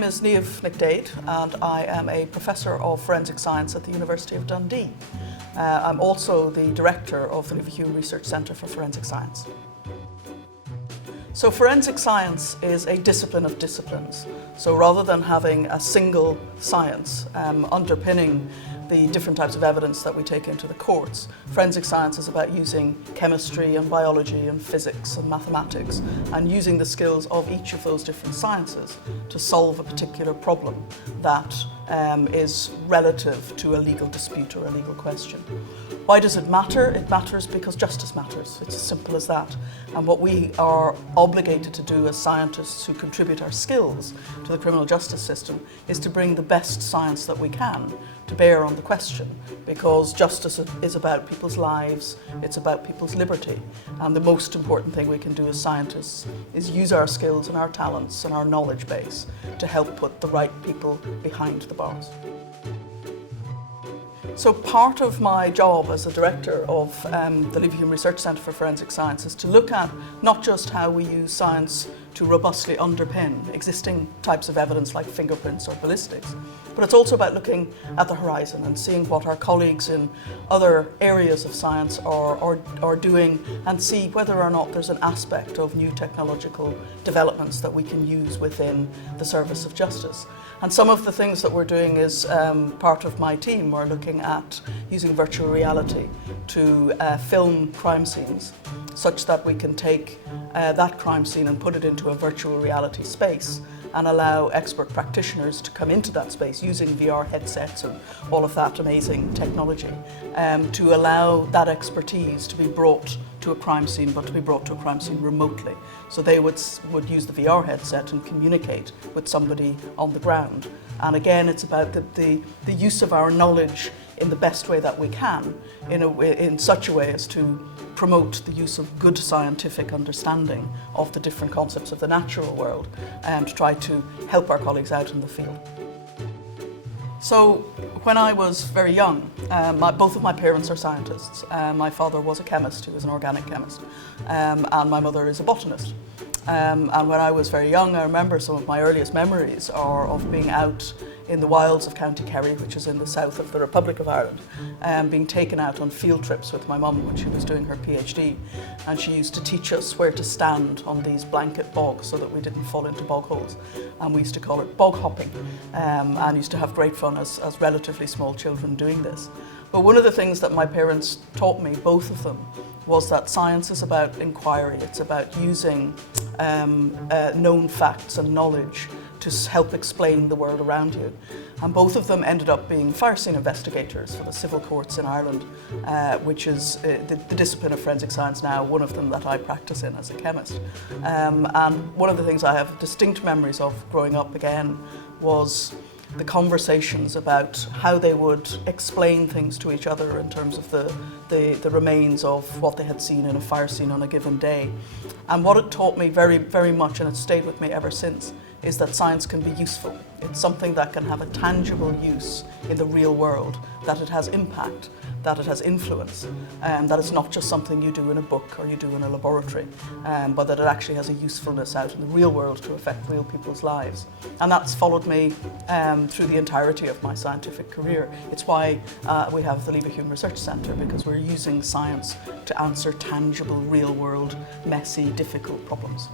name is Niamh Nic Daéid and I am a Professor of Forensic Science at the University of Dundee. I'm also the Director of the Human Research Centre for Forensic Science. So forensic science is a discipline of disciplines. So rather than having a single science underpinning the different types of evidence that we take into the courts, forensic science is about using chemistry and biology and physics and mathematics and using the skills of each of those different sciences to solve a particular problem that is relative to a legal dispute or a legal question. Why does it matter? It matters because justice matters. It's as simple as that. And what we are obligated to do as scientists who contribute our skills to the criminal justice system is to bring the best science that we can to bear on the question, because justice is about people's lives, it's about people's liberty. And the most important thing we can do as scientists is use our skills and our talents and our knowledge base to help put the right people behind the bars. So part of my job as the director of the Human Research Centre for Forensic Science is to look at not just how we use science to robustly underpin existing types of evidence like fingerprints or ballistics, but it's also about looking at the horizon and seeing what our colleagues in other areas of science are doing and see whether or not there's an aspect of new technological developments that we can use within the service of justice. And some of the things that we're doing is part of my team. We're looking at using virtual reality to film crime scenes such that we can take that crime scene and put it into a virtual reality space and allow expert practitioners to come into that space using VR headsets and all of that amazing technology to allow that expertise to be brought to a crime scene, but to be brought to a crime scene remotely. So they would use the VR headset and communicate with somebody on the ground. And again, it's about the use of our knowledge in the best way that we can, in such a way as to promote the use of good scientific understanding of the different concepts of the natural world and to try to help our colleagues out in the field. So when I was very young, both of my parents are scientists. My father was a chemist, he was an organic chemist, and my mother is a botanist. And when I was very young, I remember some of my earliest memories are of being out in the wilds of County Kerry, which is in the south of the Republic of Ireland, being taken out on field trips with my mum when she was doing her PhD. And she used to teach us where to stand on these blanket bogs so that we didn't fall into bog holes. And we used to call it bog hopping, and used to have great fun as relatively small children doing this. But one of the things that my parents taught me, both of them, was that science is about inquiry. It's about using known facts and knowledge to help explain the world around you. And both of them ended up being fire scene investigators for the civil courts in Ireland, which is the discipline of forensic science now, one of them that I practice in as a chemist. And one of the things I have distinct memories of growing up again was the conversations about how they would explain things to each other in terms of the remains of what they had seen in a fire scene on a given day. And what it taught me very, very much, and it's stayed with me ever since, is that science can be useful. It's something that can have a tangible use in the real world, that it has impact, that it has influence, that it's not just something you do in a book or you do in a laboratory, but that it actually has a usefulness out in the real world to affect real people's lives. And that's followed me through the entirety of my scientific career. It's why we have the Human Research Centre, because we're using science to answer tangible, real world, messy, difficult problems.